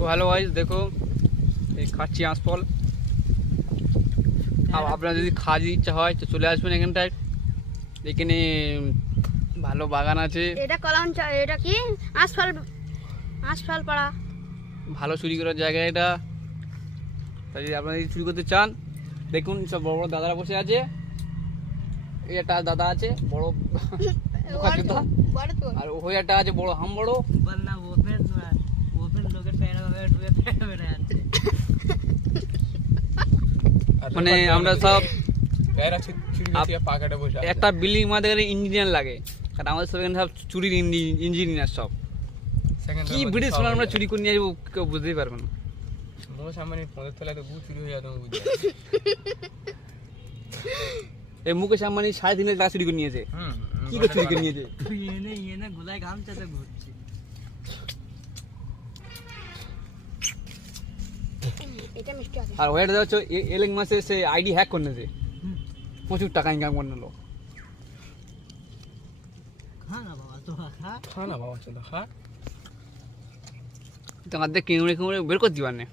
তো hello guys, দেখো এই খাচ্ছি আঁশফল। আর আপনার যদি খাওয়ার ইচ্ছা হয় তো চলে আসবেন এখানটায়। এখানে ভালো বাগান আছে। এটা কলাম এটা কি আঁশফল, আঁশফল পাড়া। ভালো চুরি করার জায়গা এটা। তাই যদি আপনারা যদি চুরি করতে চান, দেখুন সব বড় বড় দাদারা বসে আছে। এই একটা দাদা আছে বড় বোকাচোদা, আর ওই একটা আছে বড় হাম বড়। মানে আমরা সব একটা বিল্ডিং আমাদের ইঞ্জিনিয়ার লাগে, কারণ আমাদের সব এখানে সব চুরির ইঞ্জিনিয়ার সব। কি ব্রিটিশ আমরা চুরি করে নিয়ে যাবো কেউ বুঝতেই পারবে না। এই মুকেশ আম্বানি 3.5 লাখ চুরি করে নিয়েছে। কি করে চুরি করে নিয়েছে? আর ওইটা হচ্ছে এলেং মাসে সে আইডি হ্যাক করে নিয়েছে, প্রচুর টাকা ইনকাম করে নিল। তোমাদের কিনে কিনে বের করে দিবার না।